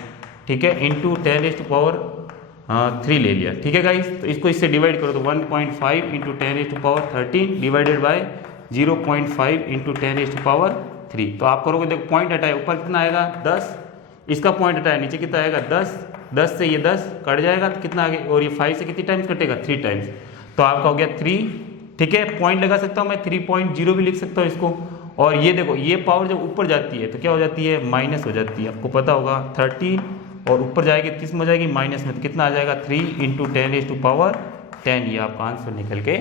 ठीक है इंटू 10⁻³ ले लिया। ठीक है गाइस, तो इसको इससे डिवाइड करो तो 1.5 इंटू 10⁻13 डिवाइडेड बाय 0.5 इंटू 10⁻3। तो आप करोगे देखो पॉइंट हटाए ऊपर कितना आएगा 10, इसका पॉइंट हटाया नीचे कितना आएगा 10 से ये 10 कट जाएगा तो कितना आगे और ये 5 से कितनी टाइम्स कटेगा 3 टाइम्स, तो आपका हो गया 3। ठीक है, पॉइंट लगा सकता हूँ मैं 3.0 भी लिख सकता हूँ इसको। और ये देखो ये पावर जब ऊपर जाती है तो क्या हो जाती है माइनस हो जाती है, आपको पता होगा 13 और ऊपर जाएगी किस में हो जाएगी माइनस में, तो कितना आ जाएगा 3 इंटू 10⁻10 ये आपका आंसर निकल के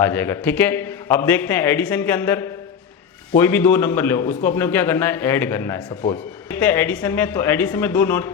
आ जाएगा। ठीक है, अब देखते हैं एडिशन के अंदर कोई भी दो नंबर लो उसको अपने को क्या करना है ऐड करना है। सपोज देखते हैं एडिशन में, तो एडिशन में दो नोट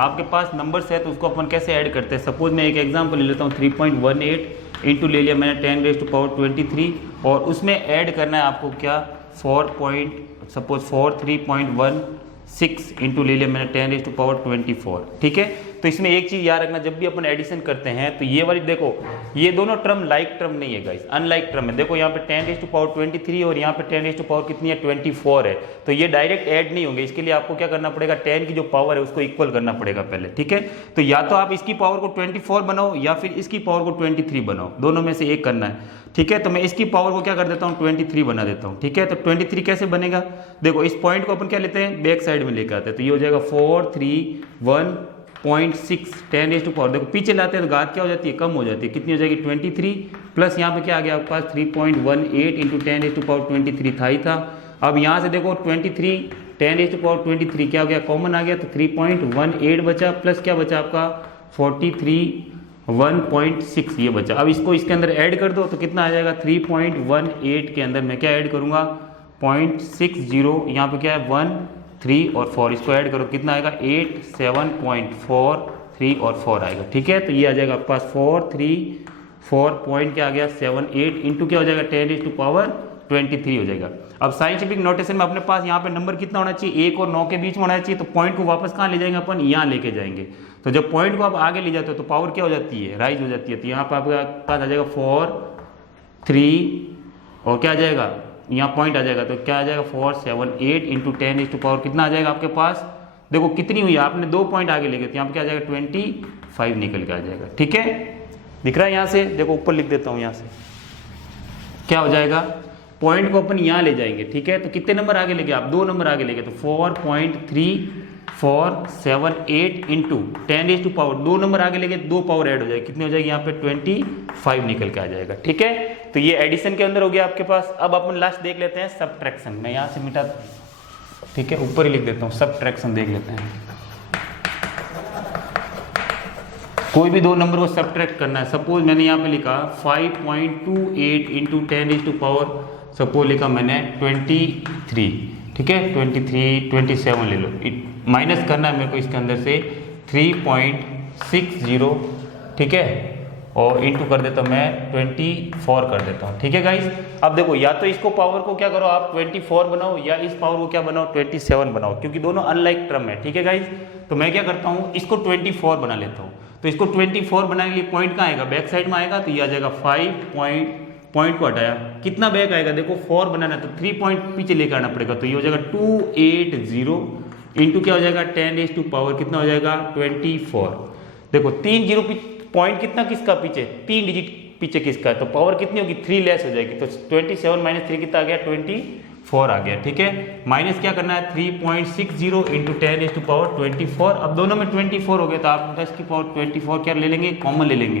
आपके पास नंबर्स है तो उसको अपन कैसे ऐड करते हैं। सपोज मैं एक एग्जांपल ले लेता हूँ 3.18 इंटू ले लिया मैंने 10⁻23 और उसमें ऐड करना है आपको क्या 43.16 इंटू ले लिया मैंने 10⁻24। ठीक है, तो इसमें एक चीज़ याद रखना जब भी अपन एडिशन करते हैं तो ये वाली देखो ये दोनों टर्म लाइक टर्म नहीं है गाइस, अनलाइक टर्म है। देखो यहाँ पे 10⁻23 और यहाँ पे 10⁻⁴ कितनी है 24 है, तो ये डायरेक्ट ऐड नहीं होंगे, इसके लिए आपको क्या करना पड़ेगा 10 की जो पावर है उसको इक्वल करना पड़ेगा पहले। ठीक है, तो या तो आप इसकी पावर को 24 बनाओ या फिर इसकी पावर को 23 बनाओ, दोनों में से एक करना है। ठीक है, तो मैं इसकी पावर को क्या कर देता हूँ 23 बना देता हूँ। ठीक है, तो 23 कैसे बनेगा, देखो इस पॉइंट को अपन क्या लेते हैं बैक साइड में लेकर आते हैं, तो ये हो जाएगा 431.6 10⁻⁴ देखो पीछे लाते हैं तो घात क्या हो जाती है कम हो जाती है, कितनी हो जाएगी 23 प्लस यहाँ पे क्या आ गया आपके पास 3.18 इंटू 10⁻23 था ही था। अब यहाँ से देखो 23 10⁻23 क्या हो गया कॉमन आ गया, तो 3.18 बचा प्लस क्या बचा आपका 43.1.6 ये बचा। अब इसको इसके अंदर ऐड कर दो तो कितना आ जाएगा 3.18 के अंदर मैं क्या ऐड करूँगा 0.60 यहाँ पे क्या है 1 3 और 4 इसको ऐड करो कितना आएगा 8 7.4 3 और 4 आएगा। ठीक है, तो ये आ जाएगा आपके पास 4 पॉइंट क्या आ गया 78 इंटू क्या हो जाएगा 10⁻23 हो जाएगा। अब साइंटिफिक नोटेशन में अपने पास यहाँ पे नंबर कितना होना चाहिए 1 और 9 के बीच में होना चाहिए, तो पॉइंट को वापस कहाँ ले जाएंगे अपन यहाँ लेके जाएंगे। तो जब पॉइंट को आप आगे ले जाते हो तो पावर क्या हो जाती है राइज हो जाती है, तो यहाँ पर आपके पास आ जाएगा 4 3 और क्या आ जाएगा यहाँ पॉइंट आ जाएगा, तो क्या आ जाएगा 478 इंटू 10⁻⁴ कितना आ जाएगा आपके पास, देखो कितनी हुई आपने 2 पॉइंट आगे ले गए तो यहाँ पे क्या आ जाएगा 25 निकल के आ जाएगा। ठीक है, दिख रहा है यहाँ से, देखो ऊपर लिख देता हूँ यहाँ से क्या हो जाएगा पॉइंट को अपन यहाँ ले जाएंगे। ठीक है, तो कितने नंबर आगे लेके आप 2 नंबर आगे लेके, तो 4.3478 इंटू 10⁻⁴ 2 नंबर आगे लेके 2 पावर ऐड हो जाएगी, कितनी हो जाएगी यहाँ पे 25 निकल के आ जाएगा। ठीक है, तो ये एडिशन के अंदर हो गया आपके पास। अब अपन लास्ट देख लेते हैं सब्ट्रैक्शन, मैं यहाँ से मिटा ठीक है ऊपर ही लिख देता हूँ सब्ट्रैक्शन देख लेते हैं। कोई भी दो नंबर को सब्ट्रैक्ट करना है। सपोज मैंने यहाँ पे लिखा 5.28 इंटू 10⁻⁴, सपोज लिखा मैंने 23, ठीक है, 23, 27 ले लो, माइनस करना है मेरे को इसके अंदर से 3.60, ठीक है, और इंटू कर देता हूँ मैं 24 कर देता हूँ, ठीक है गाइस। अब देखो या तो इसको पावर को क्या करो आप 24 बनाओ, या इस पावर को क्या बनाओ 27 बनाओ, क्योंकि दोनों अनलाइक टर्म है, ठीक है गाइस। तो मैं क्या करता हूँ इसको 24 बना लेता हूँ। तो इसको 24 बनाने के लिए पॉइंट कहाँ आएगा, बैक साइड में आएगा, तो ये आ जाएगा 5 पॉइंट को हटाया, कितना बैक आएगा देखो 4 बनाना है तो 3 पॉइंट पीछे लेकर आना पड़ेगा, तो ये हो जाएगा 280 इंटू क्या हो जाएगा 10⁻⁴, कितना हो जाएगा 24। देखो 3 जीरो पॉइंट कितना किसका पीछे, 3 डिजिट पीछे किसका है, तो पावर कितनी होगी 3 लेस हो जाएगी, तो 27 माइनस 3 कितना आ गया 24 आ गया, ठीक है। माइनस क्या करना है 3.60 इंटू 10⁻24। अब दोनों में 24 हो गया तो आप 10 की पावर 24 क्या ले लेंगे, कॉमन ले लेंगे,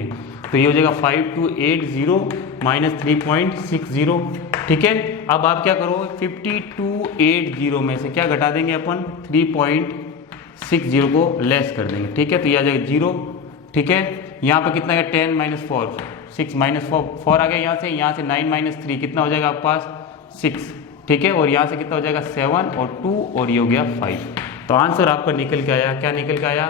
तो ये हो जाएगा 5280 माइनस 3.60, ठीक है। अब आप क्या करो 5280 में से क्या घटा देंगे अपन 3.60 को लेस कर देंगे, ठीक है, तो ये आ जाएगा 0, ठीक है। यहाँ पे कितना है 10 - 4, 6 - 4 आ गया, यहाँ से 9 - 3 कितना हो जाएगा आपके पास 6, ठीक है, और यहाँ से कितना हो जाएगा 7 और 2 और ये हो गया 5। तो आंसर आपका निकल के आया, क्या निकल के आया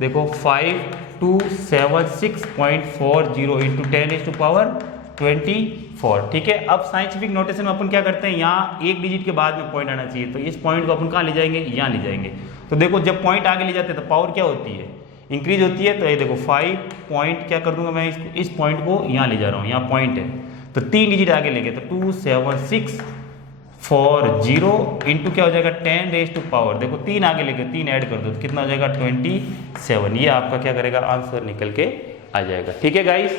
देखो 5276.40 इंटू 10⁻24, ठीक है। अब साइंटिफिक नोटेशन में अपन क्या करते हैं, यहाँ एक डिजिट के बाद में पॉइंट आना चाहिए, तो इस पॉइंट को अपन कहाँ ले जाएंगे, यहाँ ले जाएंगे। तो देखो जब पॉइंट आगे ले जाते हैं तो पावर क्या होती है, इंक्रीज होती है, तो ये देखो 5 पॉइंट क्या कर दूंगा मैं इस पॉइंट को यहाँ ले जा रहा हूँ, यहाँ पॉइंट है, तो 3 डिजिट आगे लेंगे, तो 27640 इंटू क्या हो जाएगा 10⁻⁴, देखो 3 आगे लेके 3 ऐड कर दो तो कितना हो जाएगा 27, ये आपका क्या करेगा आंसर निकल के आ जाएगा, ठीक है गाइस।